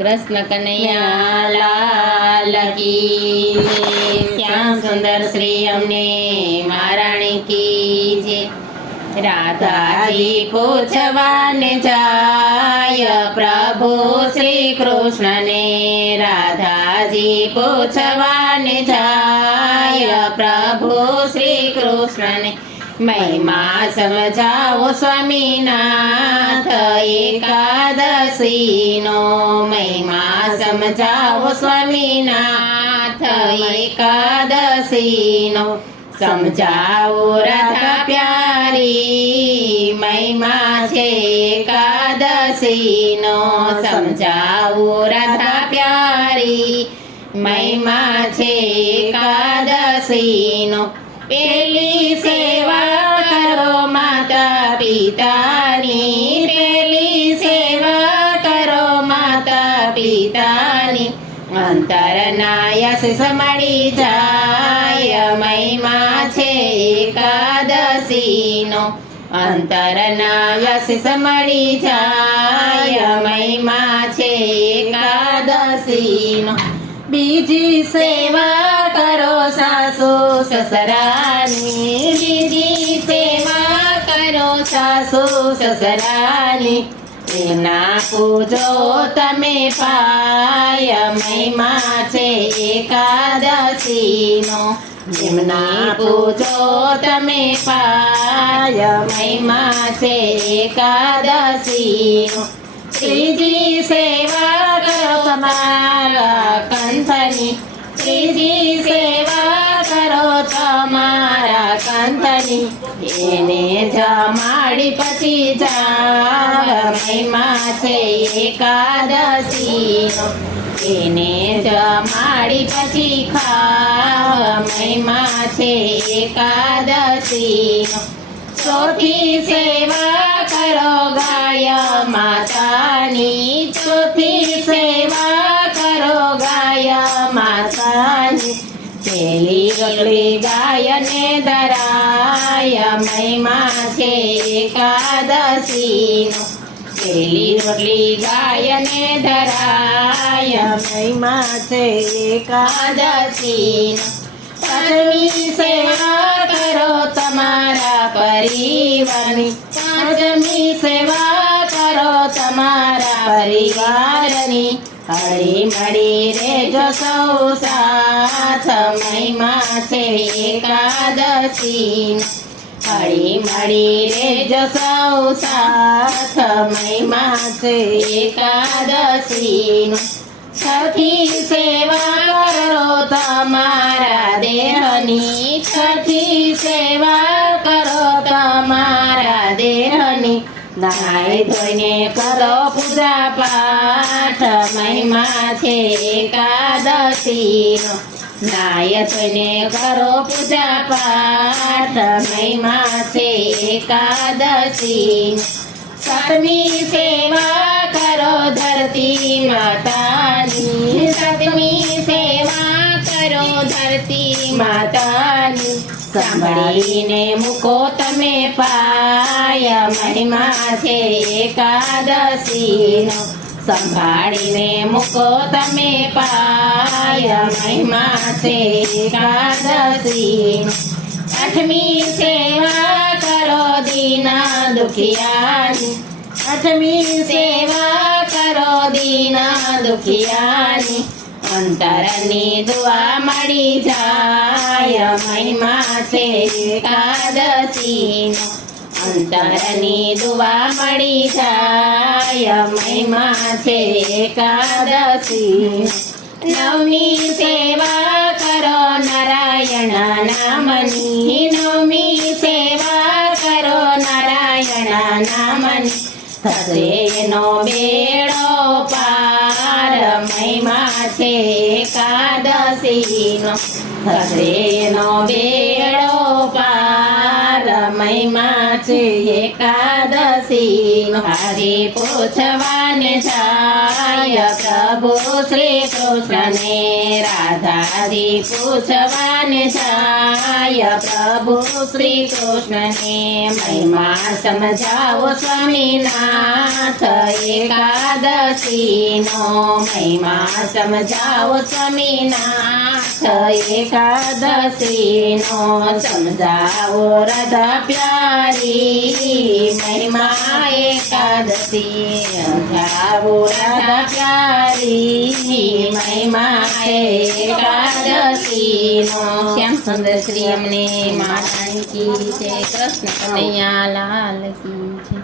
कृष्ण कन्हैया लाल की जय। श्याम सुंदर श्री अમને મહારાણી की जय। રાધાજી પૂછવાને જાય પ્રભુ શ્રી કૃષ્ણને, રાધાજી પૂછવાને જાય પ્રભુ શ્રી કૃષ્ણને, મહિમા સમજાવો સ્વામીનાથ એકાદશીનો, મહિમા સમજાવો સ્વામીનાથ એકાદશીનો, સમજાવો રાધા પ્યારી મહિમા છે એકાદશીનો, સમજાવો રાધા પ્યારી મહિમા છે એકાદશીનો, પેલી સેવા કરો માતા પિતાની, પેલી સેવા કરો માતા પિતાની, અંતરના યશ મળી જાય મહિમા છે એકાદશીનો, અંતરના યશ મળી જાય મહિમા છે એકાદશીનો, બીજી સેવા કરો સાસુ સસરાની, બીજી સેવા કરો સાસુ સસરાની, એના પૂજો તમે પાય મહિમા છે એકાદશીનો, એમના પૂજો તમે પાય મહિમા છે એકાદશીનો, ત્રીજી સેવા કરો તમારા કંથની, ત્રીજી સેવા કરો તમારા કંથની, એને જમાડી પછી જાવ મહિમા છે એકાદશીનો, એને જમાડી પછી ખાવ મહિમા છે એકાદશીનો, ચોથી સેવા કરો ગાય માતાની, ચોથી સેવા કરો ગાય માતાની, પેલી રોટલી ગાયને ધરાય મહિમા છે એકાદશીનો, પેલી રોટલી ગાયને ધરાય મહિમા છે એકાદશીનો, પાંચમી સેવા કરો તમારા પરિવારની, પાંચમી સેવા કરો તમારા પરિવારની, હળી મળી રેજો સૌ સાથ મહિમા છે એકાદશીનો, હળી મળી રેજો સૌ સાથ મહિમા છે એકાદશીનો, છઠ્ઠી સેવા કરો તમારા દેહની, છઠ્ઠી સેવા કરો તમારા દેહની, નાઈ ધોઈને કરો પૂજા પાઠ મહિમા છે એકાદશીનો, નાય ધોઈને કરો પૂજા પાઠ મહિમા છે એકાદશીનો, સાતમી સેવા કરો ધરતી માતાની, સાતમી સેવા કરો ધરતી માતાની, સાંભળીને મૂકો તમે પાય મહિમા છે એકાદશીનો, સંભાળીને મૂકો તમે પાય મહિમા છે એકાદશીનો, આઠમી સેવા કરો દીના દુખિયાની, આઠમી સેવા કરો દીના દુખિયાની, અંતરની દુઆ મળી જાય મહિમા છે એકાદશીનો, અંતરની દુઆ મળી જાય મહિમા છે એકાદશીનો, નવમી સેવા કરો નારાયણ નામની, નવમી સેવા કરો નારાયણ નામની, થશે એનો બેડો પાર મહિમા છે એકાદશીનો, થશે એનો બેડો પાર મહિમા છે એકાદશીનો, હારી પૂછવાને જાય સમજાય પ્રભુ શ્રી કૃષ્ણને રાધાજી પૂછવાને જાય પ્રભુ શ્રી કૃષ્ણને મહિમા સમજાવો સ્વામીનાથ એકાદશીનો મહિમા સમજાવો સ્વામીનાથ એકાદશીનો સમજાવો રાધા પ્યારી મહિમા એકાદશી સમજાવો રાધા પ્યારી મહિમા એકાદશીનો શ્યામ સુંદર શ્રી અમને માતાની કી છે કૃષ્ણ કનૈયા લાલ કી છે.